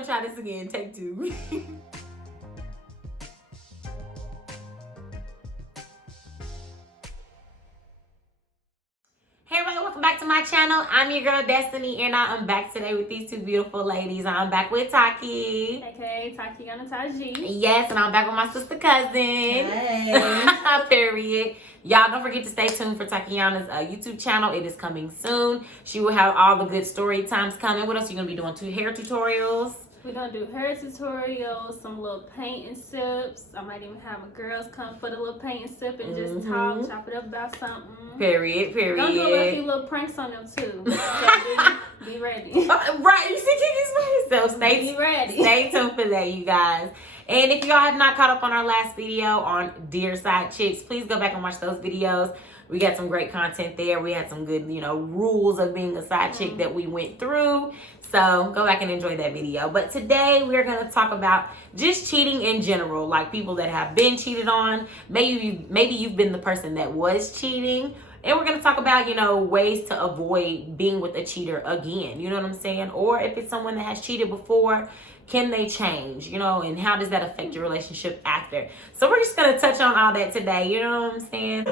gonna try this again. Take 2. Hey everybody, welcome back to my channel. I'm your girl Destiny, and I'm back today with these 2 beautiful ladies. I'm back with Taki. Okay, Tatiana Taji. Yes, and I'm back with my sister cousin. Hey. Period. Y'all don't forget to stay tuned for Tatiana's YouTube channel. It is coming soon. She will have all the good story times coming. What else are you gonna be doing? 2 hair tutorials. We're gonna do hair tutorials, some little paint and sips. I might even have my girls come for the little paint and sip and just talk, chop it up about something. Period. Gonna do a few little pranks on them too. So be ready. Right, you see Kiki's face. So Be ready. Stay tuned for that, you guys. And if y'all have not caught up on our last video on Dear Side Chicks, please go back and watch those videos. We got some great content there. We had some good, rules of being a side chick that we went through. So go back and enjoy that video. But today we're going to talk about just cheating in general, like people that have been cheated on. Maybe you've been the person that was cheating. And we're going to talk about, ways to avoid being with a cheater again. You know what I'm saying? Or if it's someone that has cheated before, can they change? And how does that affect your relationship after? So we're just going to touch on all that today. You know what I'm saying?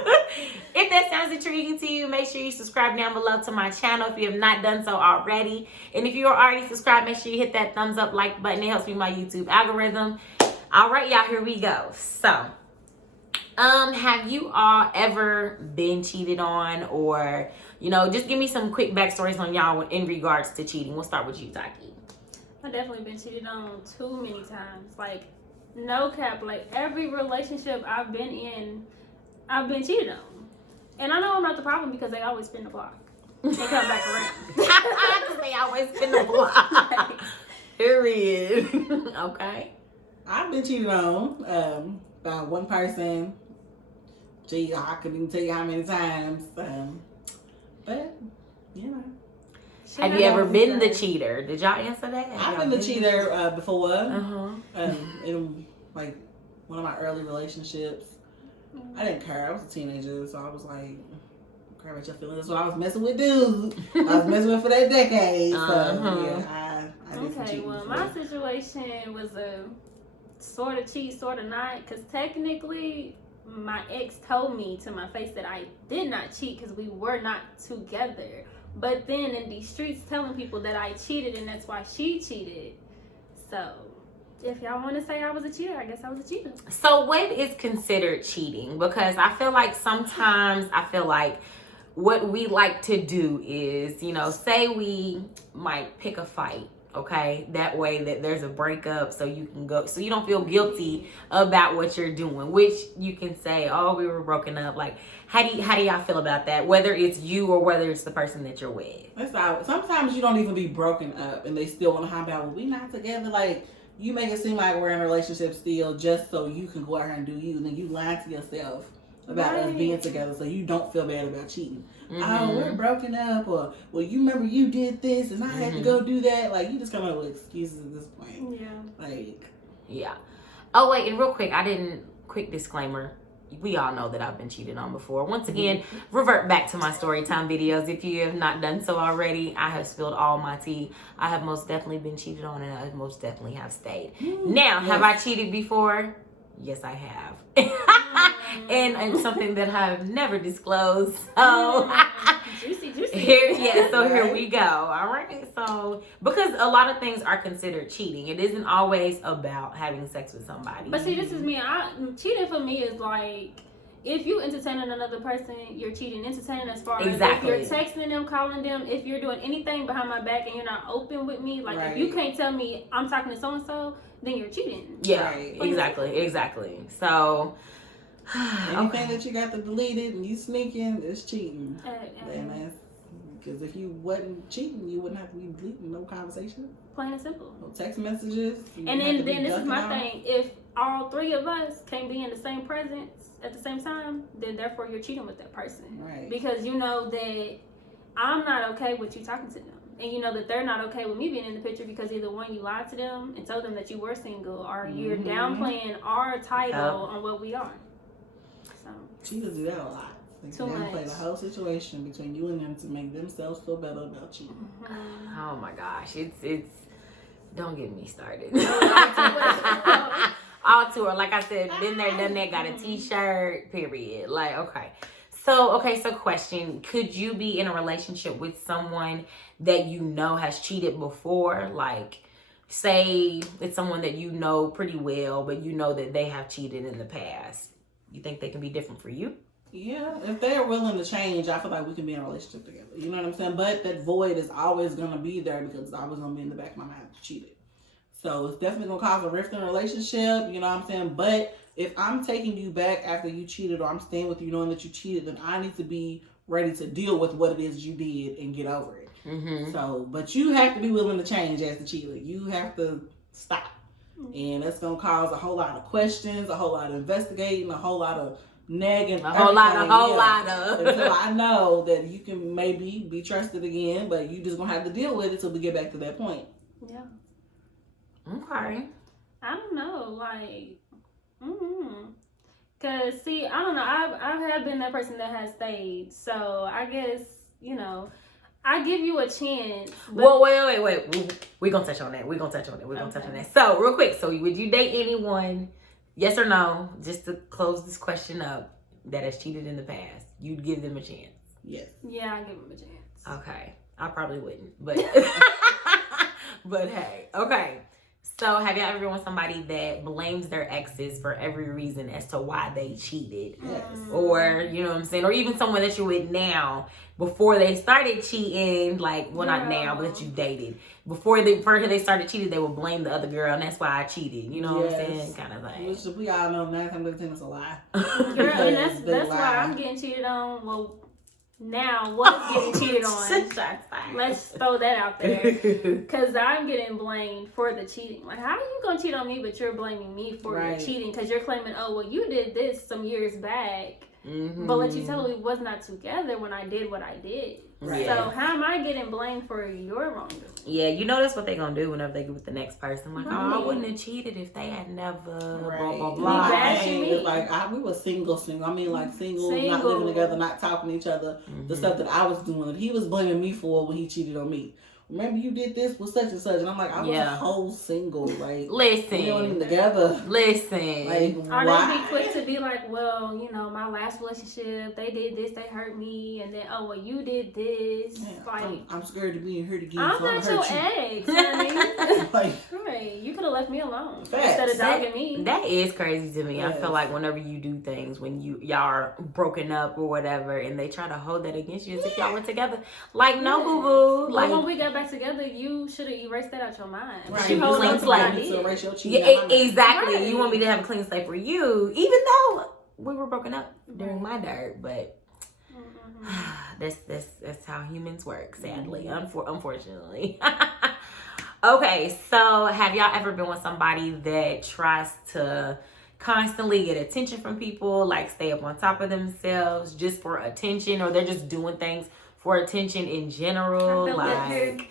If that sounds intriguing to you, make sure you subscribe down below to my channel if you have not done so already. And if you are already subscribed, make sure you hit that thumbs up like button. It helps me with my YouTube algorithm. All right, y'all, here we go. So, have you all ever been cheated on, or, just give me some quick backstories on y'all in regards to cheating. We'll start with you, Taki. I've definitely been cheated on too many times. Like, no cap. Like, every relationship I've been in, I've been cheated on. And I know I'm not the problem because they always spin the block. They come back around. Because they always spin the block. Period. Okay. I've been cheated on by one person. Gee, I couldn't even tell you how many times. But, Have you ever been the cheater? Did y'all answer that? I've been the cheater before. Uh-huh. In like one of my early relationships, I didn't care. I was a teenager, so I was like, care about your feelings. So I was messing with dudes. I was messing with for that decade. So yeah, I did some cheating. Well, my situation was a sort of cheat, sort of not, because technically my ex told me to my face that I did not cheat because we were not together. But then in these streets telling people that I cheated and that's why she cheated. So if y'all want to say I was a cheater, I guess I was a cheater. So what is considered cheating? Because I feel like sometimes what we like to do is, say we might pick a fight. Okay, that way that there's a breakup, so you can go, so you don't feel guilty about what you're doing, which you can say, oh, we were broken up. Like, how do y'all feel about that? Whether it's you or whether it's the person that you're with. Sometimes you don't even be broken up, and they still want to hop out. Well, we not together. Like, you make it seem like we're in a relationship still, just so you can go out here and do you, and then you lie to yourself about us being together, so you don't feel bad about cheating. Oh, we're broken up, or well, you remember you did this and I had to go do that. Like, you just come up with excuses at this point. Yeah. Oh wait, and real quick, quick disclaimer. We all know that I've been cheated on before. Once again, revert back to my story time videos if you have not done so already. I have spilled all my tea. I have most definitely been cheated on, and I most definitely have stayed. Now, have I cheated before? Yes, I have. And it's something that I've never disclosed. So juicy. Here we go. All right. So because a lot of things are considered cheating, it isn't always about having sex with somebody. But see, this is me. Cheating for me is like, if you entertaining another person, you're cheating. Entertaining as far as if you're texting them, calling them, if you're doing anything behind my back and you're not open with me, like if you can't tell me I'm talking to so and so, then you're cheating. Yeah, exactly. So anything that you got to delete it and you sneaking, it's cheating. Because if you wasn't cheating, you wouldn't have to be deleting no conversation. Plain and simple. No text messages. And then this is my thing. If all 3 of us can't be in the same presence at the same time, then therefore you're cheating with that person. Right. Because you know that I'm not okay with you talking to them. And you know that they're not okay with me being in the picture because either one, you lied to them and told them that you were single, or you're downplaying our title on what we are. So cheaters do that a lot. They downplay the whole situation between you and them to make themselves feel better about you. Oh my gosh, it's Don't get me started. All tour, like I said, been there, done that, got a t-shirt, period. Like, okay. So question, could you be in a relationship with someone that you know has cheated before? Like, say it's someone that you know pretty well, but you know that they have cheated in the past. You think they can be different for you? Yeah, if they're willing to change, I feel like we can be in a relationship together. You know what I'm saying? But that void is always going to be there because it's always going to be in the back of my mind that you cheated. So it's definitely going to cause a rift in a relationship, you know what I'm saying? But if I'm taking you back after you cheated, or I'm staying with you knowing that you cheated, then I need to be ready to deal with what it is you did and get over it. Mm-hmm. So, but you have to be willing to change as the cheater. You have to stop. And that's going to cause a whole lot of questions, a whole lot of investigating, a whole lot of nagging. A whole lot of. Until I know that you can maybe be trusted again, but you just going to have to deal with it till we get back to that point. Yeah. Okay. I don't know, like, cause see, I don't know. I have been that person that has stayed, so I guess I give you a chance. But... Well, wait. We're gonna touch on that. Touch on that. So, real quick. So, would you date anyone? Yes or no? Just to close this question up, that has cheated in the past, you'd give them a chance. Yes. Yeah, I give them a chance. Okay. I probably wouldn't, but but hey, okay. So, have y'all ever been with somebody that blames their exes for every reason as to why they cheated? Yes. Or, you know what I'm saying? Or even someone that you're with now, before they started cheating, like, well, not now, but that you dated. Before they started cheating, they would blame the other girl, and that's why I cheated. You know what I'm saying? Kind of thing. Which we all know 9 times out of 10 is a lie. Girl, and that's why I'm getting cheated on. Well, now was getting cheated on. Let's throw that out there, because I'm getting blamed for the cheating. Like, how are you gonna cheat on me, but you're blaming me for your cheating? Because you're claiming, oh, well, you did this some years back, but let you tell me we was not together when I did what I did. Right. So how am I getting blamed for your wrongdoing? Yeah, you know that's what they're gonna do whenever they get with the next person. Like, oh, I wouldn't have cheated if they had never blah blah blah. Like we were single. I mean, like single, not living together, not talking to each other. The stuff that I was doing, he was blaming me for when he cheated on me. Remember you did this with such and such, and I'm like, I was a whole single. Like, listen, we weren't even together. Listen, like, or they be quick to be like, well, my last relationship, they did this, they hurt me, and then well, you did this. Yeah, like, I'm scared to be hurt again. I'm not your ex, honey. Like, right, you could have left me alone facts. instead of dogging me. That is crazy to me. Yes. I feel like whenever you do things when y'all are broken up or whatever, and they try to hold that against you as if y'all were together, like no boo boo. Like when we got back together, you should have erased that out your mind. Right. You hold on to what I did. Exactly. Right. You want me to have a clean slate for you, even though we were broken up during my dirt. But that's how humans work, sadly, unfortunately. Okay, so have y'all ever been with somebody that tries to constantly get attention from people, like stay up on top of themselves just for attention, or they're just doing things for attention in general? I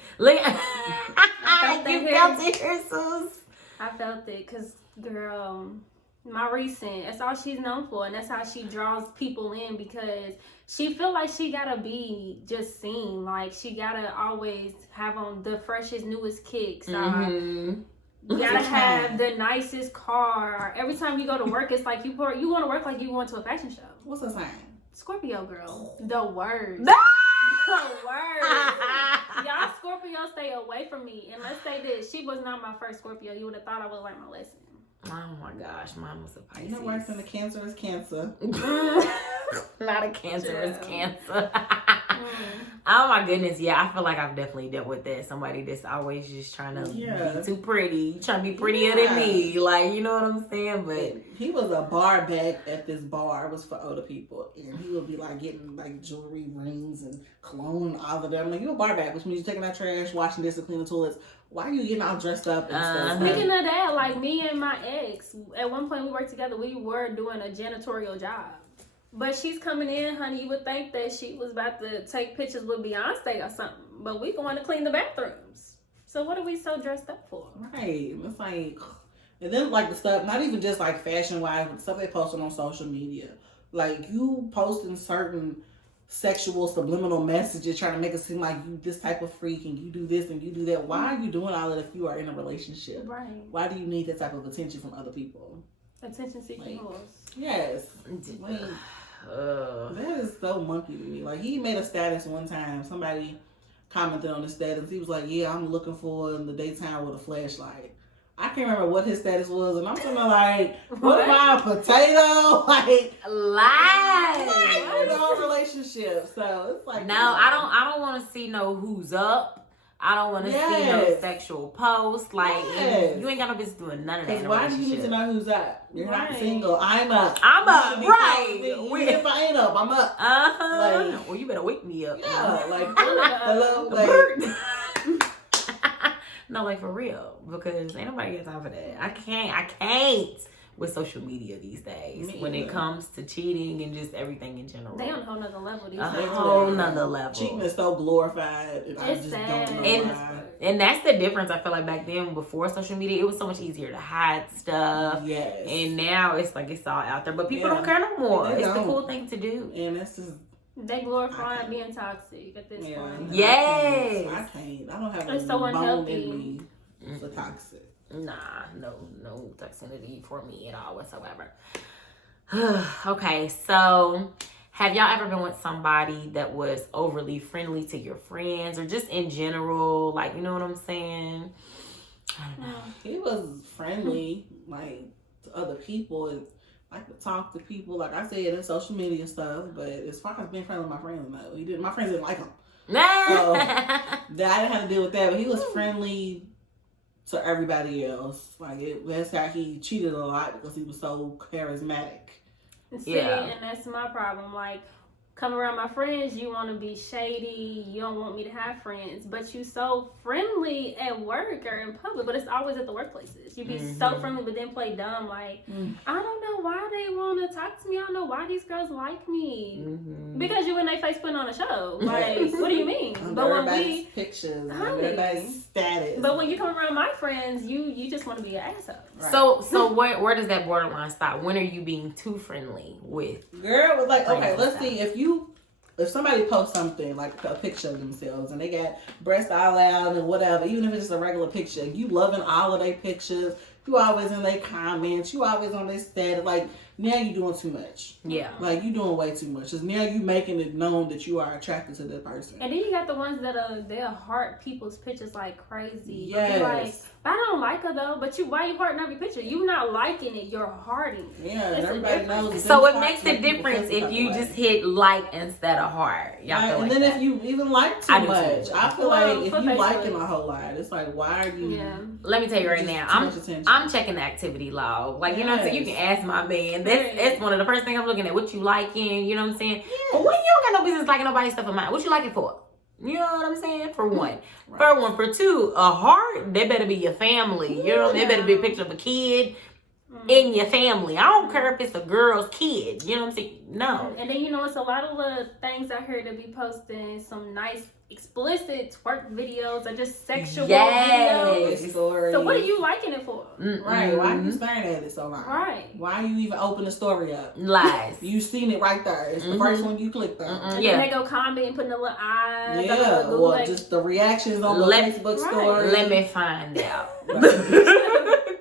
felt it because, girl, my recent, that's all she's known for, and that's how she draws people in, because she feel like she gotta be just seen, like she gotta always have on the freshest, newest kicks, you gotta have the nicest car. Every time you go to work, it's like you want to work like you went to a fashion show. What's the sign? Scorpio, girl. The worst. Y'all Scorpios stay away from me. And let's say this, she was not my first Scorpio. You would have thought I would learn my lesson. Oh my gosh, mine was a Pisces. You know, worse than a Cancer is Cancer. Not a Cancer is Cancer. Oh my goodness, yeah, I feel like I've definitely dealt with that. Somebody that's always just trying to be too pretty, trying to be prettier than me, like, you know what I'm saying? But he was a bar back at this bar. It was for older people, and he would be like getting like jewelry, rings, and cologne, all of them. Like, you a bar back, which means you're taking out trash, washing dishes, cleaning the toilets. Why are you getting all dressed up and stuff? Speaking of that, like me and my ex, at one point we worked together. We were doing a janitorial job. But she's coming in, honey. You would think that she was about to take pictures with Beyonce or something. But we going to clean the bathrooms. So what are we so dressed up for? Right. It's like, and then like the stuff, not even just like fashion wise, but stuff they posted on social media. Like, you posting certain sexual subliminal messages trying to make it seem like you this type of freak and you do this and you do that. Why are you doing all that if you are in a relationship? Right. Why do you need that type of attention from other people? Attention seeking hoes. Yes. Like, that is so monkey to me. Like, he made a status one time. Somebody commented on his status. He was like, yeah, I'm looking for in the daytime with a flashlight. I can't remember what his status was, and I'm sitting there like, what am I, a potato? Like, lies. we're in a whole relationship, so it's like, No, I don't want to see no who's up. I don't want to see no sexual posts. Like, you ain't got no business doing none of that in a why do relationship. you need to know who's up? You're not Right. single. I'm up. I'm up, right. Even if I ain't up, I'm up. Uh-huh. Like, Well, you better wake me up. Yeah, like, hello, like, No, like for real, because ain't nobody got time for that. I can't with social media these days when it comes to cheating and just everything in general. They on a whole nother level these A days. whole nother level. cheating is so glorified. And I It's just sad. don't know why. And that's the difference. I feel like back then, before social media, it was so much easier to hide stuff. Yes. And now it's like it's all out there, but people Yeah. don't care no more. They It's the don't. cool thing to do. And that's just, They glorifying being toxic at this yeah. point. Yes. I can't. I don't have It's a so bone unhealthy. in me for toxic. Nah, no toxicity for me at all whatsoever. Okay, so have y'all ever been with somebody that was overly friendly to your friends or just in general? Like, you know what I'm saying? I don't know. He was friendly, like, to other people and like to talk to people, like I said, in social media stuff. But as far as being friendly with my friends, no, he didn't. My friends didn't like him. So I didn't have to deal with that. But he was friendly to everybody else. Like, that's how he cheated a lot because he was so charismatic. See, Yeah. and that's my problem. Like, come around my friends, you want to be shady. You don't want me to have friends, but you so friendly at work or in public. But it's always at the workplaces. You be so friendly, but then play dumb. Like, I don't know why they want to talk to me. I don't know why these girls like me. Because you in their face putting on a show. Like, what do you mean? But when everybody's pictures, and everybody's status. But when you come around my friends, you just want to be an asshole. Right. So where does that borderline stop? When are you being too friendly with? Girl was like, friends okay, and let's stuff? see if somebody posts something like a picture of themselves and they got breast all out and whatever, even if it's just a regular picture, you loving all of their pictures, you always in their comments, you always on their status, like now you doing too much. Yeah. Like you doing way too much. Because now you making it known that you are attracted to this person. And then you got the ones that they'll heart people's pictures like crazy. Yes. Like, I don't like her though, but why you hearting every picture? You not liking it, you're hearting it. Yeah, It's a everybody difference. knows. So it them makes shots a make people difference feel if some you type of just way. hit like instead of heart. Y'all Right, feel and like then that? if you even like too I do much, too. I feel Well, like if for you Facebook. liking a whole lot, it's like, why are you? Yeah. Let me tell you right just now, too much attention. I'm checking the activity log. Like, you know what I'm saying? You can ask my man. That's one of the first things I'm looking at. What you liking, you know what I'm saying? But when you don't got no business liking nobody's stuff of mine, what you like it for? You know what I'm saying? For one. Right. For one. For two, a heart, they better be your family. You know, they better be a picture of a kid in your family. I don't care if it's a girl's kid. You know what I'm saying? No. And then it's a lot of little things out here to be posting some nice explicit twerk videos or just sexual Yes. videos. Story. So what are you liking it for? Right, why are you staring at it so long? Right. Why you even open the story up? Lies. You seen it right there. It's the first one you clicked on. And Yeah. then they go comment and putting the little eyes. Yeah, Google, or like, just the reactions on the Let- Facebook Right. story. Let me find out.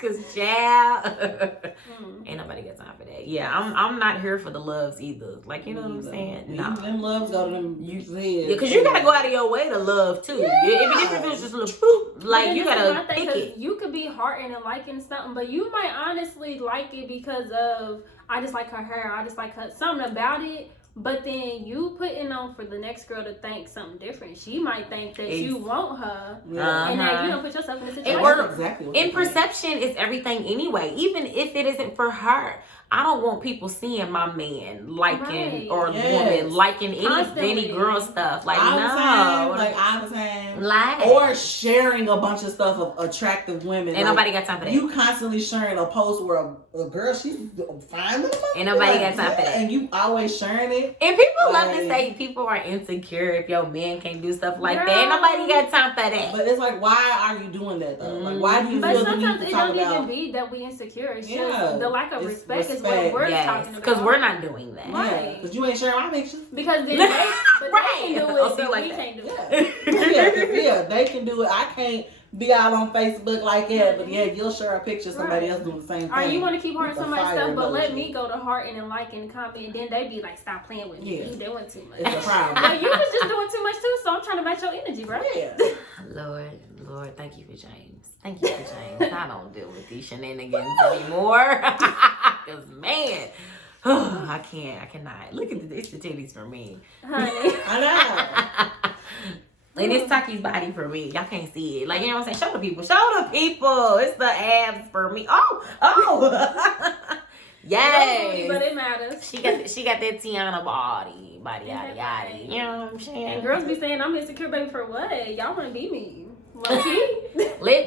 Cause ain't nobody got time for that. Yeah, I'm not here for the loves either. Like, you know what I'm saying? No. Them loves go to them. Yeah, cause you gotta go out of your way to love too. It'd be different if it was just a little boop. Like, you gotta pick it. You could be hearting and liking something, but you might honestly like it because of I just like her hair, I just like her something about it. But then you putting on for the next girl to think something different. She might think that you want her, and now you don't put yourself in a situation. Or exactly what in they think. perception is everything anyway. Even if it isn't for her, I don't want people seeing my man liking Right. or Yes. woman liking any Constantly. girl stuff. Like, all the time, no. like all the time. Lies. or sharing a bunch of stuff of attractive women. Ain't nobody got time for that. You constantly sharing a post where a girl, she's fine with a Ain't nobody got time for that. And you always sharing it. And people love to say people are insecure if your man can't do stuff like that. Ain't nobody got time for that. But it's like, why are you doing that though? Like, why do you But feel the need sometimes to it talk don't about? even be that we insecure. It's Yeah, just the lack of it's respect is what we're talking about. Because we're not doing that. Right. Because you ain't sharing my pictures. Because then they Right. can do I'll it, see but like we that. can't do it. Yeah, they can do it. I can't be out on Facebook like that, but yeah, you'll share a picture of somebody else doing the same thing. Or you want to keep hearting With a somebody's fire stuff, but let emoji. me go to hearting and liking and comment, and then they be like, stop playing with me. Yeah. You doing too much. It's a problem. But you was just doing too much too, so I'm trying to match your energy, bro. Yeah. Lord, thank you for James. Thank you for James. I don't deal with these shenanigans anymore. Because, man, I cannot. Look at it's the titties for me. Honey. I know. And it's Taki's body for me. Y'all can't see it. Like, you know what I'm saying? Show the people. Show the people. It's the abs for me. Oh. Yes. But it matters. She got that Tiana body, yada yada. You know what I'm saying? And girls be saying, I'm insecure, baby, for what? Y'all want to be me. Well,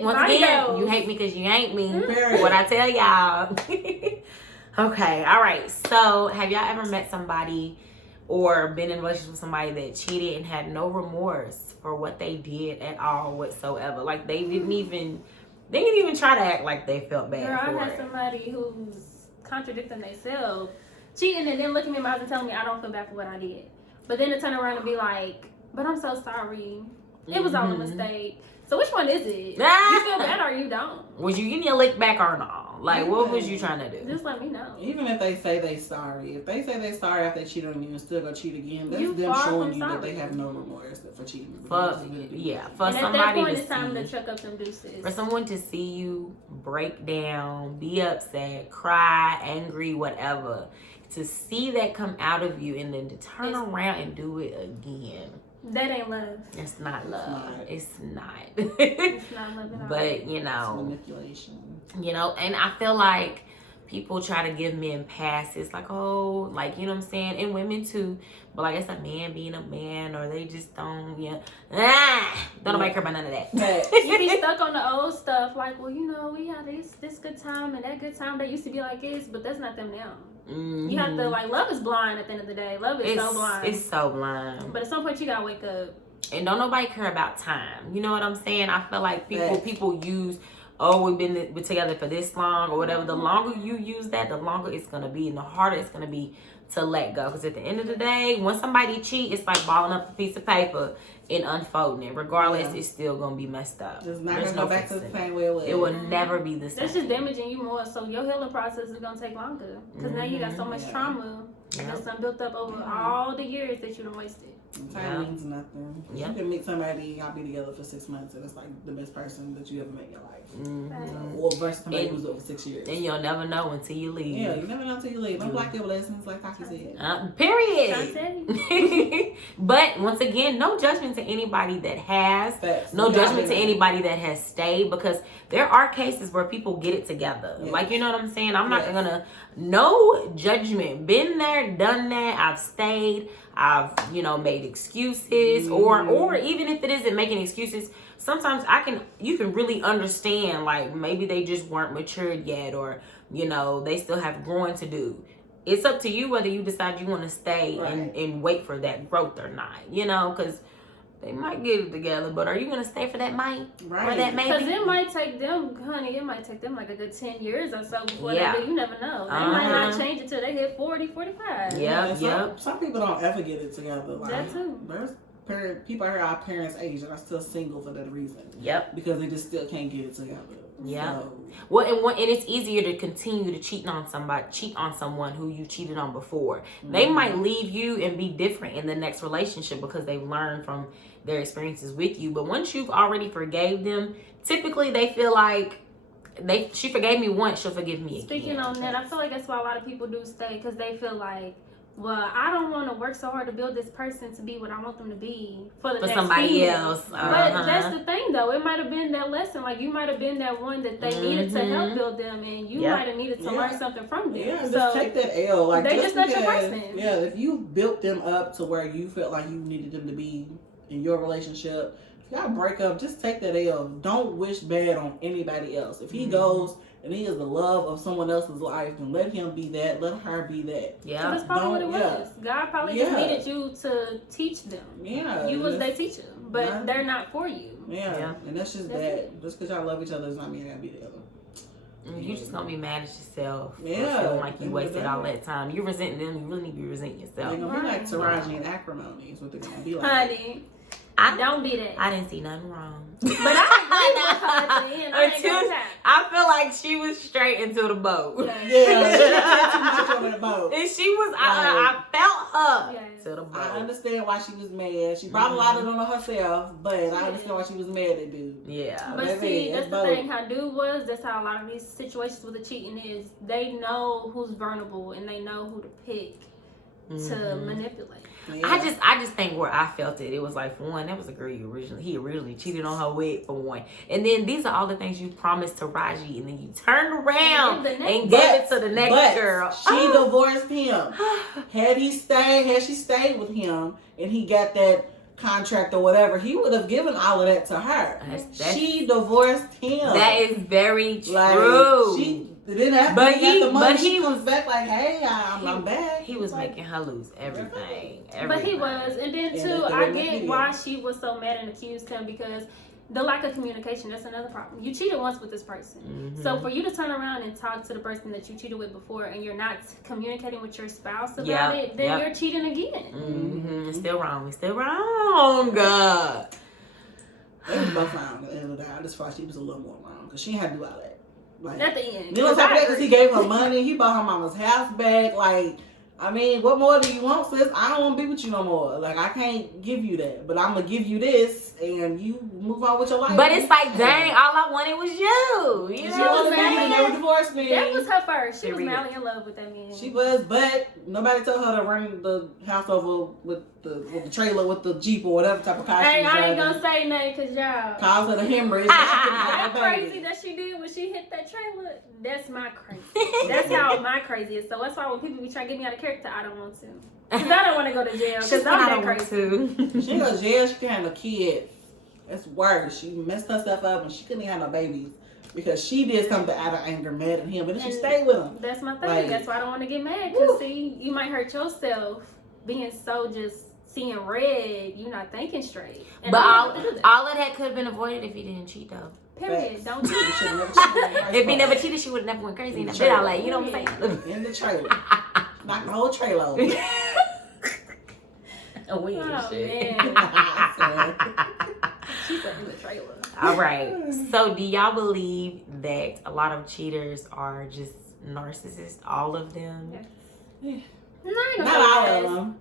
Once again, you hate me because you ain't me. Period. What I tell y'all. Okay, all right. So, have y'all ever met somebody or been in a relationship with somebody that cheated and had no remorse for what they did at all whatsoever? Like they didn't even try to act like they felt bad Girl, for I had it. somebody who's contradicting themselves, cheating, and then looking me in my eyes and telling me I don't feel bad for what I did. But then to turn around and be like, but I'm so sorry. It was all a mistake. So which one is it? You feel bad or you don't? Was you getting your lick back or not? Like, what was you trying to do? Just let me know. Even if they say they sorry, if they say they sorry after they cheat on you and still go cheat again, that's You them far showing from you that sorry. they have no remorse for cheating. For And at that somebody point, to it's time see, to chuck up them deuces. for someone to see you break down, be upset, cry, angry, whatever, to see that come out of you and then to turn around and do it again. That ain't love. It's not love. It's not. It's not love at all. But It's manipulation. and I feel like people try to give men passes, like, oh, like, you know what I'm saying, and women too. But like, it's a man being a man, or they just don't, don't nobody care about none of that. You be stuck on the old stuff, like, well, we had this good time and that good time that used to be like this, but that's not them now. You have to, like, love is blind at the end of the day. Love is so blind. It's so blind. But at some point, you gotta wake up. And don't nobody care about time. You know what I'm saying? I feel like people use, oh, we've been together for this long or whatever. The longer you use that, the longer it's going to be and the harder it's going to be to let go. Because at the end of the day, when somebody cheat, it's like balling up a piece of paper and unfolding it. Regardless, it's still going to be messed up. It's not going to go back to the same way it was. It will never be the same. That's just damaging you more. So your healing process is going to take longer. Because now you got so much trauma that's done built up over all the years that you done wasted. Time means nothing. You can meet somebody, y'all be together for 6 months, and it's like the best person that you ever met in your life. Or versus somebody who's over 6 years. And you'll never know until you leave. Yeah, you never know until you leave. Don't block your blessings, like Taki said. Period. But once again, no judgment to anybody that has. Facts. No judgment to anybody that has stayed, because there are cases where people get it together. Yes. Like, you know what I'm saying? I'm not gonna, no judgment. Been there, done that. I've stayed. I've, made excuses, or even if it isn't making excuses, sometimes you can really understand, like, maybe they just weren't matured yet, or, they still have growing to do. It's up to you whether you decide you want to stay and wait for that growth or not, because they might get it together, but are you going to stay for that might? Or that maybe? Because it might take them, honey, like a good 10 years or so before they do. You never know. They might not change until they hit 40, 45. Some people don't ever get it together. Like, that too. There's people here our parents' age that are still single for that reason. Yep. Because they just still can't get it together. Yeah. So. Well, and it's easier to continue to cheat on someone who you cheated on before. They might leave you and be different in the next relationship because they've learned from their experiences with you. But once you've already forgave them, typically they feel like she forgave me once, she'll forgive me again. Speaking on that, I feel like that's why a lot of people do stay, because they feel like, well, I don't want to work so hard to build this person to be what I want them to be for the next somebody female. else. But that's the thing, though. It might have been that lesson. Like, you might have been that one that they needed to help build them, and you might have needed to learn something from them. Yeah, so just take that L. Like, they just not your person. Yeah, if you built them up to where you felt like you needed them to be in your relationship, y'all break up, just take that L. Don't wish bad on anybody else. If he goes and he is the love of someone else's life, then let him be that. Let her be that. Yeah. That's probably what it was. God probably just needed you to teach them. Yeah. You was their teacher, but they're not for you. Yeah. And that's just that. Just because y'all love each other does not mean y'all be together. You just gonna be mad at yourself. Yeah. Feeling like you wasted all that time. You resenting them. You really need to be resenting yourself. They're gonna be like Taraji and acrimony is what they're gonna be like. Honey, don't be that. I didn't see nothing wrong. But I agree with her at the end. I feel like she was straight into the boat. Yeah, she didn't too much on that boat. And she was, I felt her to the boat. I understand why she was mad. She brought a lot of it on herself, but I understand why she was mad at dude. Yeah. But see, that's the thing. How dude was, that's how a lot of these situations with the cheating is. They know who's vulnerable and they know who to pick to manipulate. Yeah. I just think where I felt it was like, for one, that was a girl he originally cheated on her with, for one. And then these are all the things you promised to Raji, and then you turned around and gave it to the next girl. She divorced him. Had she stayed with him and he got that contract or whatever, he would have given all of that to her. She divorced him. That is very true. She didn't have he comes back like, hey, I'm back. He was making her lose everything. But he was. And then too, I get why she was so mad and accused him, because the lack of communication, that's another problem. You cheated once with this person. So for you to turn around and talk to the person that you cheated with before and you're not communicating with your spouse about it, then you're cheating again. It's still wrong. It's still wrong. They was both wrong at the end of the day. I just thought she was a little more wrong because she had to do all that. Like, at the end. You know what I'm saying? Because he gave her money. He bought her mama's house back. Like, I mean, what more do you want, sis? I don't want to be with you no more. Like, I can't give you that. But I'm going to give you this, and you move on with your life. But it's like, dang, all I wanted was you. You know what I'm saying? Never divorced me. That was her first. She was madly in love with that man. She was, but nobody told her to run the house over with the trailer, with the Jeep, or whatever type of car she was I ain't going to say nothing, because y'all. Cause of the hemorrhage. That crazy that she did when she hit that trailer, that's my crazy. That's how my crazy is. So that's why when people be trying to get me out of character, I don't want to. Because I don't want to go to jail. Because I'm that crazy. She go to jail, she can't have no kids. That's worse. She messed herself up and she couldn't even have no babies. Because she did something out of anger, mad at him. But then she stayed with him. That's my thing. Like, that's why I don't want to get mad. Because see, you might hurt yourself being so just seeing red. You're not thinking straight. And but all of that could have been avoided if he didn't cheat, though. Period. Don't cheat. If he never cheated, she would have never went crazy in that bed. Like, you know what I'm saying? In the trailer. Knock the whole trailer over. Oh, we ain't shit. Man. She's up in the trailer. All right. So, do y'all believe that a lot of cheaters are just narcissists? All of them? Yeah. Not all of them.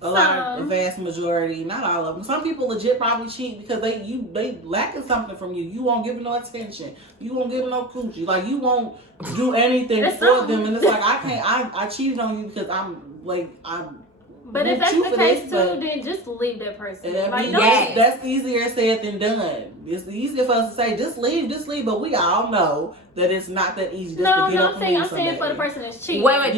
A lot, the vast majority, not all of them. Some people legit probably cheat because they lacking something from you. You won't give them no attention. You won't give them no coochie. Like, you won't do anything for them. And it's like, I cheated on you because But if that's the case too, then just leave that person. Like, that's easier said than done. It's easier for us to say, just leave. But we all know that it's not that easy just to get up and leave I'm saying for the person that's cheating. Wait,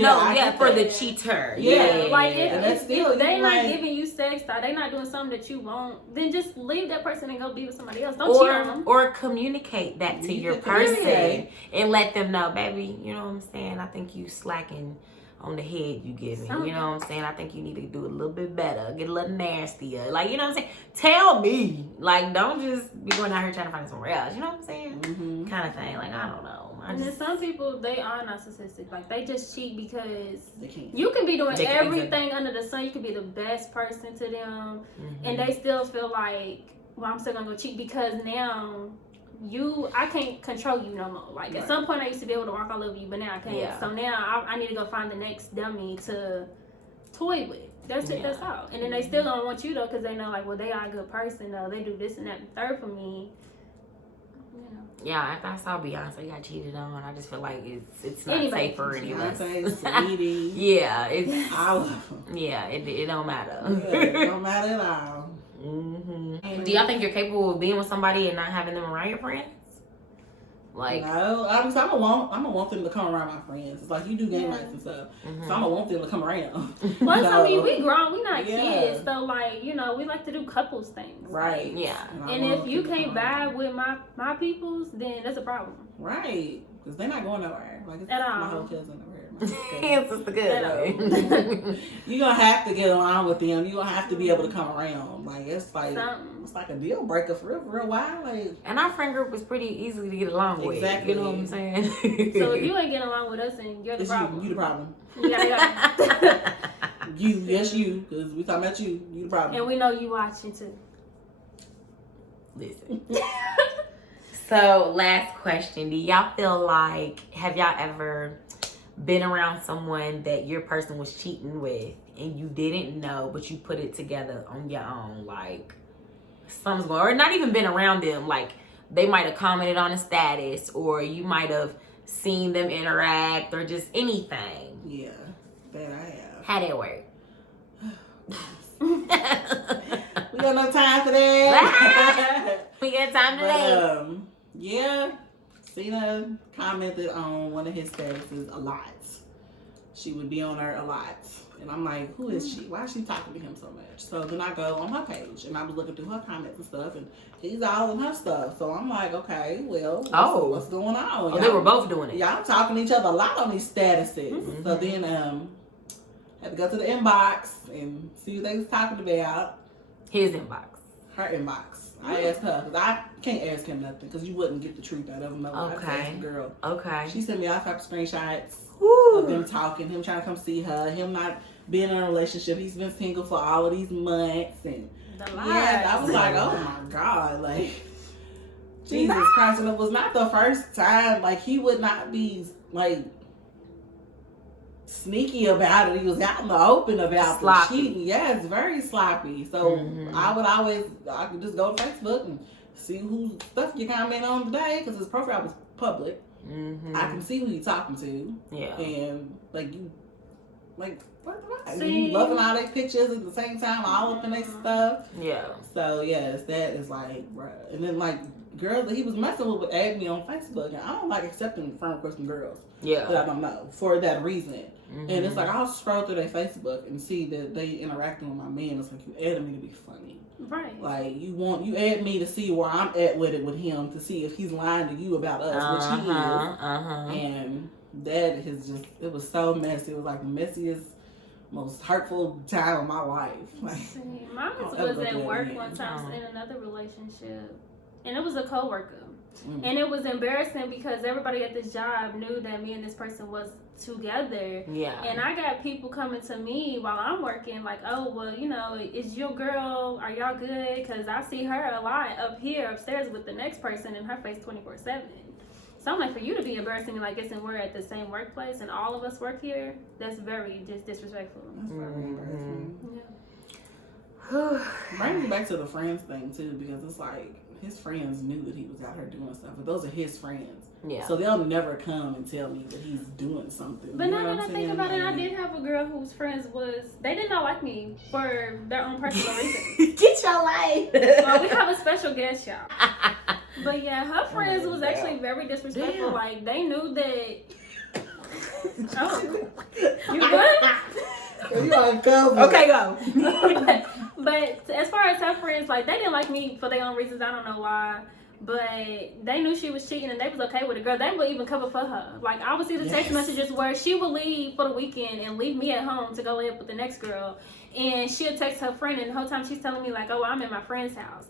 for the cheater. Yeah, like if they not giving you sex, or they not doing something that you want, then just leave that person and go be with somebody else. Don't cheat on them. Or communicate that to your person and let them know, baby, you know what I'm saying? I think you slacking on the head you give me. You know what I'm saying? I think you need to do a little bit better. Get a little nastier. Like, you know what I'm saying? Tell me. Like, don't just be going out here trying to find somewhere else. You know what I'm saying? Mm-hmm. Kind of thing. Like, I don't know. And then some people, they are narcissistic. Like, they just cheat because you can be doing everything under the sun. You can be the best person to them. Mm-hmm. And they still feel like, well, I'm still going to go cheat because now I can't control you no more. Like, at some point I used to be able to walk all over you, but now I can't. Yeah. So now I need to go find the next dummy to toy with. That's it. That's all. And then they still don't want you though, because they know, like, well, they are a good person though. They do this and that and third for me. You know. Yeah, after I saw Beyonce got cheated on, I just feel like it's not safe for any of us. Yeah, it's I love them. Yeah, it don't matter. Yeah, it don't matter at all. Mm-hmm. Do y'all think you're capable of being with somebody and not having them around your friends? Like, no, I'm gonna want them to come around my friends. It's like you do game nights and stuff, so I'm gonna want them to come around. Plus, So, I mean, we grown, we not yeah. kids, so like, you know, we like to do couples things. Right. Yeah. I And want if you them to can't come around. vibe with my peoples, then that's a problem. Right, because they're not going nowhere. Like it's At my all. whole cousin over here. My cousin. it's just good. You're gonna have to get along with them. You're gonna have to be able to come around. Like it's like Something. it's like a deal breaker for real while. Like And our friend group was pretty easy to get along with. Exactly. You know what I'm saying? So if you ain't getting along with us, then you're the it's problem. you the problem. Yeah. Yes, you, because we talking about you. You the problem. And we know you watching too. Listen. So, last question. Do y'all feel like, have y'all ever been around someone that your person was cheating with and you didn't know, but you put it together on your own? Like, something's going, or not even been around them. Like, they might have commented on a status, or you might have seen them interact, or just anything. Yeah, that I have. How'd it work? We got no time for that. We got time today. But, yeah, Cena commented on one of his statuses a lot. She would be on there a lot. And I'm like, who is she? Why is she talking to him so much? So then I go on her page and I was looking through her comments and stuff, and he's all in her stuff. So I'm like, okay, well, what's going on? Oh, they were both doing it. Y'all talking to each other a lot on these statuses. Mm-hmm. So then had to go to the inbox and see what they was talking about. His inbox. Her inbox. I asked her, because I can't ask him nothing, because you wouldn't get the truth out of him. I just asked the girl. Okay. She sent me all type of screenshots Woo. of them talking, him trying to come see her, him not being in a relationship. He's been single for all of these months. And yeah, I was like, oh my God, like, Jesus Christ. And it was not the first time, like, he would not be, like, sneaky about it. He was out in the open about the cheating. Yeah, it's very sloppy. So I could just go to Facebook and see whose stuff you comment on today, because his profile was public. Mm-hmm. I can see who you talking to. Yeah. And like you, like what the fuck? See? You loving all their pictures at the same time, all up in their stuff. Yeah. So yes, that is like, bruh. And then like girls that he was messing with would add me on Facebook, and I don't like accepting friend requests from girls that I don't know for that reason. Mm-hmm. And it's like I'll scroll through their Facebook and see that they interacting with my man. It's like, you added me to be funny, right? Like you add me to see where I'm at with it with him, to see if he's lying to you about us, which he is. And that is just, it was so messy. It was like the messiest, most hurtful time of my life. Like, mine was at work one time in another relationship, and it was a coworker. Mm-hmm. And it was embarrassing because everybody at this job knew that me and this person was together. Yeah. And I got people coming to me while I'm working like, oh, well, you know, is your girl, are y'all good? Because I see her a lot up here upstairs with the next person in her face 24/7. So I'm like, for you to be embarrassing me like this, and we're at the same workplace and all of us work here, that's very disrespectful. That's very embarrassing. Yeah. Bring me back to the friends thing too, because it's like his friends knew that he was out here doing stuff, but those are his friends. Yeah. So they'll never come and tell me that he's doing something. But now that I think about it, I did have a girl whose friends they did not like me for their own personal reasons. Get your life. Well, we have a special guest, y'all. But yeah, her friends was actually very disrespectful. Damn. Like, they knew that. Oh, you good? You are good. Okay, go. But as far as her friends, like, they didn't like me for their own reasons. I don't know why. But they knew she was cheating and they was okay with it. Girl, they would even cover for her. Like, I would see the text messages where she would leave for the weekend and leave me at home to go live with the next girl. And she'll text her friend, and the whole time she's telling me, like, oh, I'm at my friend's house.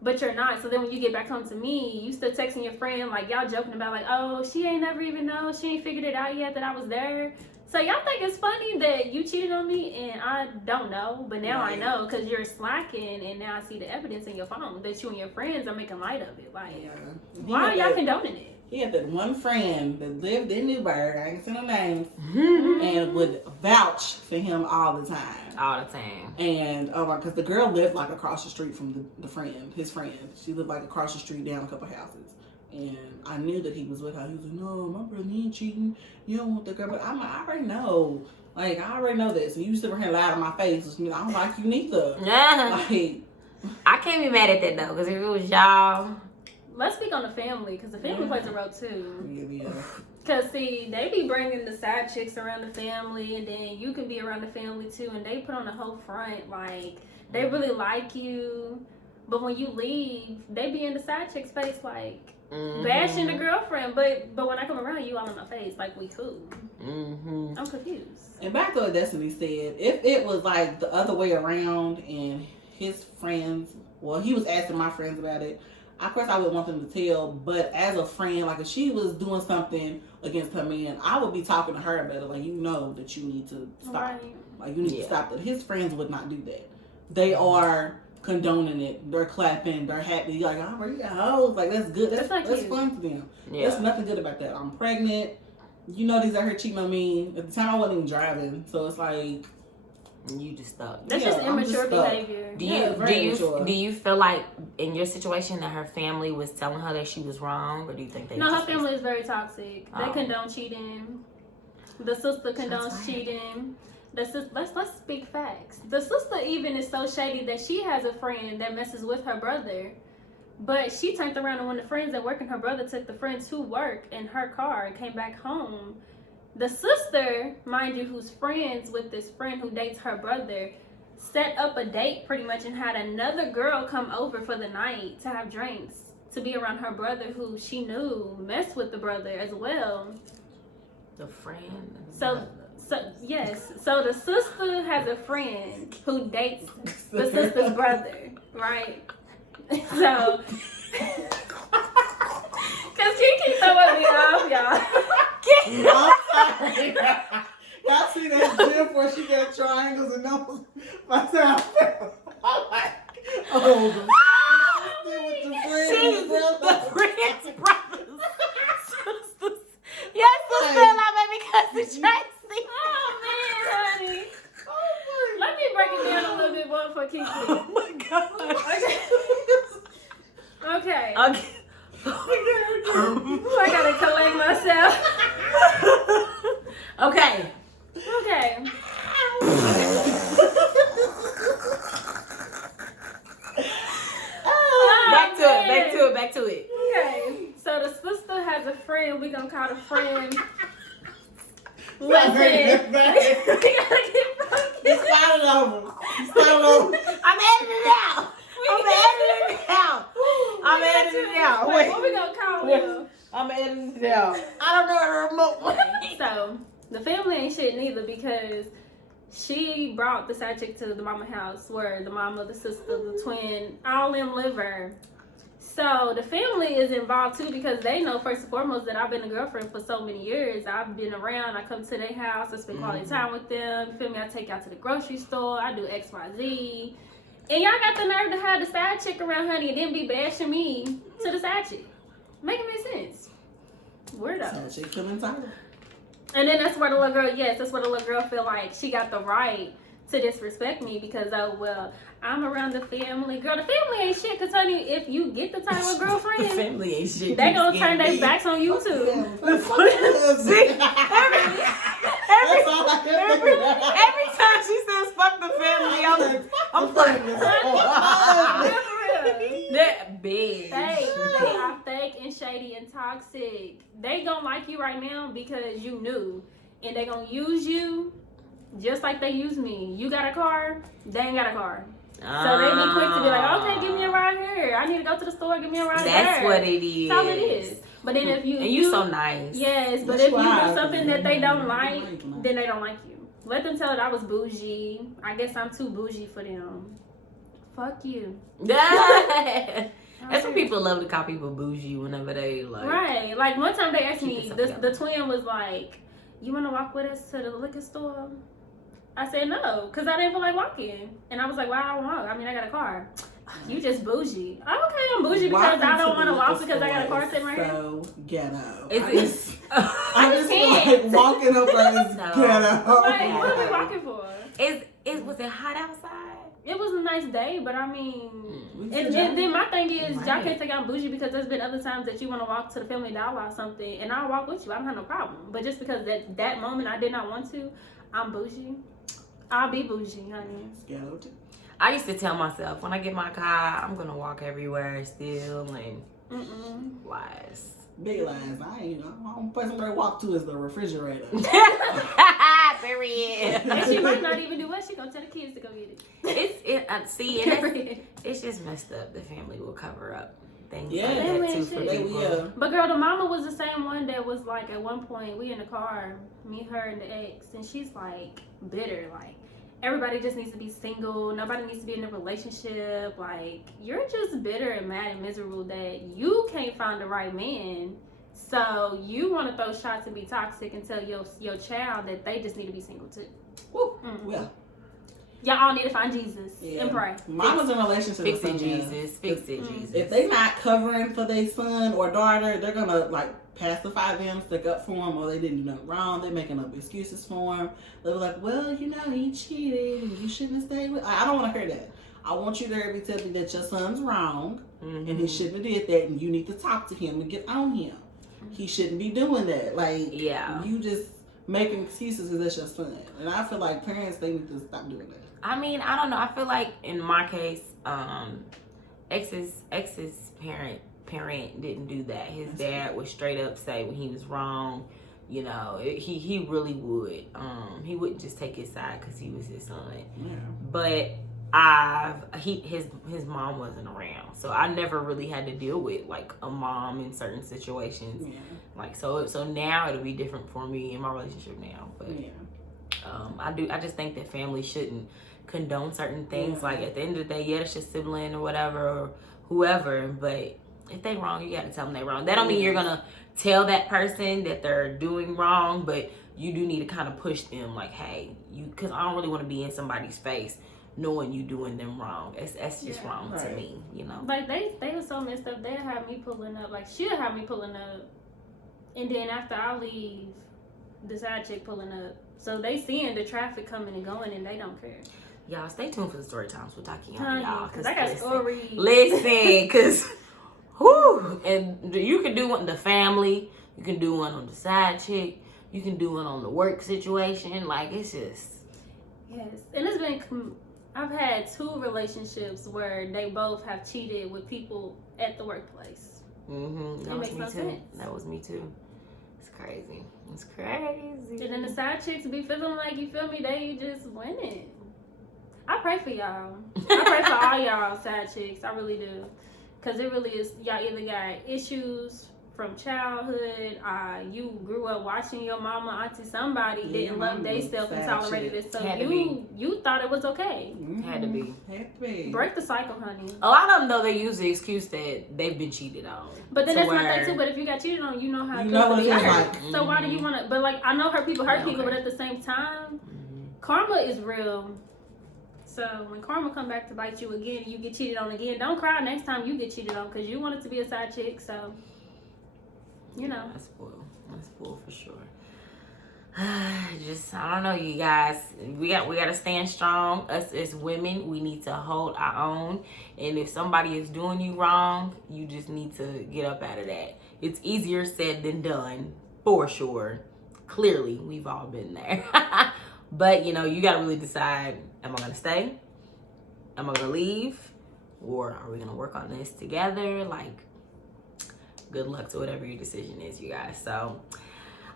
But you're not. So then when you get back home to me, you still texting your friend, like, y'all joking about, like, oh, she ain't never even know. She ain't figured it out yet that I was there. So y'all think it's funny that you cheated on me and I don't know, but now I know because you're slacking, and now I see the evidence in your phone that you and your friends are making light of it. Like, why are y'all condoning it? He had that one friend that lived in Newburgh, I ain't say no names, and would vouch for him all the time. All the time. And, because the girl lived like across the street from the friend, his friend. She lived like across the street down a couple houses. And I knew that he was with her. He was like, no, my brother, he ain't cheating. You don't want that girl. But I'm like, I already know. Like, I already know this. And you sit here and lie to my face. I don't like you neither. Like, I can't be mad at that, though. Because if it was y'all, let's speak on the family, because the family plays a role too. Yeah. Because, see, they be bringing the side chicks around the family, and then you can be around the family too, and they put on the whole front, like, they really like you, but when you leave, they be in the side chick's face, like, bashing the girlfriend, but when I come around, you all in my face, like, we cool. I'm confused. And back to what Destiny said, if it was like the other way around and his friends, well, he was asking my friends about it, of course I would want them to tell, but as a friend, like if she was doing something against her man, I would be talking to her about it, like, you know that you need to stop. Right. Like, you need to stop that. His friends would not do that. They are condoning it. They're clapping. They're happy. Like, oh, you got hoes. Like, that's good. That's fun to them. Yeah. There's nothing good about that. I'm pregnant. You know these out here cheating on me. At the time, I wasn't even driving. So it's like... You just stuck. That's just immature behavior. Do you feel like in your situation that her family was telling her that she was wrong, or do you think they? No, her family is very toxic. They condone cheating. The sister condones cheating. Let's speak facts. The sister even is so shady that she has a friend that messes with her brother, but she turned around and when the friends at work and her brother took the friend to work in her car and came back home. The sister, mind you, who's friends with this friend who dates her brother, set up a date pretty much and had another girl come over for the night to have drinks, to be around her brother who she knew messed with the brother as well. The friend? So yes. So the sister has a friend who dates the sister's brother, right? So, because she keeps throwing me off, y'all. I'm sorry. Y'all see that gif where she got triangles and numbers? My time fell. I'm like, oh, the friends, brothers, sisters. Yes, sister, I made me cousin Tracy. Oh man, honey. Let me break it down a little bit more for Kiki. Oh my god. Okay. I gotta collect myself. Okay. Back to it. Okay. So the sister has a friend. We gonna call the friend. Listen. Just start it over. I'm editing it out. Wait, what we gonna call them? I'm editing it out. I don't know the remote one. So the family ain't shit neither because she brought the side chick to the mama house where the mama, the sister, the twin, all them live her. So the family is involved too because they know first and foremost that I've been a girlfriend for so many years. I've been around. I come to their house. I spend quality time with them. You feel me? I take y'all to the grocery store. I do X, Y, Z. And y'all got the nerve to have the side chick around, honey, and then be bashing me to the side chick. Make it make sense. Weirdo. Side chick coming tired. And then that's where the little girl feel like she got the right to disrespect me because, oh, well, I'm around the family. Girl, the family ain't shit because, honey, if you get the type of girlfriend, the family ain't shit. They gonna turn their backs on you too. Every time she says fuck the family, I'm like, that big. They are fake and shady and toxic. They gonna like you right now because you knew, and they gonna use you just like they use me. You got a car, they ain't got a car. So they be quick to be like, okay, give me a ride here. I need to go to the store, give me a ride there. That's what it is. That's all it is. But then if you so nice. Yes, but if you do something that they don't like, then they don't like you. Let them tell it I was bougie. I guess I'm too bougie for them. Fuck you. That's when people love to call people bougie whenever they like. Right. Like one time they asked me, the twin was like, you want to walk with us to the liquor store? I said no, because I didn't feel like walking. And I was like, why I don't walk? I mean, I got a car. You just bougie. Okay, I'm bougie because I don't want to walk because I got a car sitting right here. So ghetto. I just like walking up there is ghetto. Like, what are we walking for? Was it hot outside? It was a nice day, but I mean, and then my thing is, y'all can't think I'm bougie because there's been other times that you want to walk to the Family Dollar or something, and I'll walk with you. I don't have no problem. But just because that moment I did not want to, I'm bougie. I'll be bougie, honey. I used to tell myself, when I get my car, I'm gonna walk everywhere still, and lies. Big lies. I ain't. The only place I'm gonna walk to is the refrigerator. Period. And she might not even do what she gonna tell the kids to go get it. It's just messed up. The family will cover up things Yeah, like that too for they people. will. But girl, the mama was the same one that was like, at one point we in the car, me, her, and the ex, and she's like bitter, like everybody just needs to be single, nobody needs to be in a relationship. Like, you're just bitter and mad and miserable that you can't find the right man. So you want to throw shots and be toxic and tell your child that they just need to be single too. Woo. Yeah. Y'all all need to find Jesus and pray. Mama's in a relationship Fix with it, somebody Jesus. Fix it, Jesus. If they not covering for their son or daughter, they're gonna like pacify them, stick up for them, or they didn't do nothing wrong. They're making up excuses for them. They're like, well, you know, he cheated and you shouldn't have stayed with. I don't want to hear that. I want you to hear me tell me that your son's wrong and he shouldn't have did that, and you need to talk to him and get on him. He shouldn't be doing that. Like, you just making excuses because that's your son. And I feel like parents, they need to stop doing that. I mean, I don't know. I feel like in my case, ex's parent didn't do that. His dad would straight up say when he was wrong. You know, he really would. He wouldn't just take his side because he was his son. Yeah. But his mom wasn't around, so I never really had to deal with like a mom in certain situations. Yeah. Like so now it'll be different for me in my relationship now. But I just think that family shouldn't condone certain things. Like at the end of the day, it's your sibling or whatever or whoever, but if they wrong, you gotta tell them they wrong. That don't mean you're gonna tell that person that they're doing wrong, but you do need to kind of push them like, hey, because I don't really want to be in somebody's face knowing you doing them wrong. That's just wrong to me, you know. Like they were so messed up. They'd have me pulling up. Like she'll have me pulling up, and then after I leave, the side chick pulling up. So they seeing the traffic coming and going, and they don't care. Y'all stay tuned for the story times with Takiana, y'all. Because I got stories. Listen, because whoo, and you can do one in the family. You can do one on the side chick. You can do one on the work situation. Like, it's just... Yes. And it's been... I've had 2 relationships where they both have cheated with people at the workplace. That was me too. That was me too. It's crazy. It's crazy. And then the side chicks be feeling like, you feel me, they just winning. I pray for y'all. I pray for all y'all side chicks. I really do. Because it really is, y'all either got issues from childhood, you grew up watching your mama, auntie, somebody didn't love themselves and tolerated it, so you thought it was okay. Had to be. Break the cycle, honey. A lot of them, though, they use the excuse that they've been cheated on. But then that's my thing too. But if you got cheated on, you know how it feels to be hurt. So why do you want to? But like, I know hurt people, but at the same time, karma is real. So when karma come back to bite you again, and you get cheated on again, don't cry next time you get cheated on because you wanted to be a side chick. So. You know, that's cool for sure. Just, I don't know, you guys. We got to stand strong. Us as women, we need to hold our own. And if somebody is doing you wrong, you just need to get up out of that. It's easier said than done, for sure. Clearly, we've all been there. But you know, you got to really decide: am I gonna stay? Am I gonna leave? Or are we gonna work on this together? Like. Good luck to whatever your decision is, you guys. So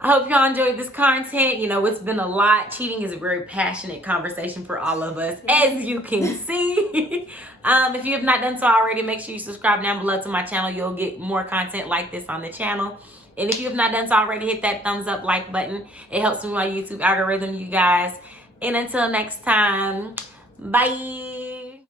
I hope y'all enjoyed this content. You know, it's been a lot. Cheating is a very passionate conversation for all of us, as you can see. If you have not done so already, make sure you subscribe down below to my channel. You'll get more content like this on the channel. And if you have not done so already, hit that thumbs up like button. It helps with my YouTube algorithm, you guys. And until next time, bye.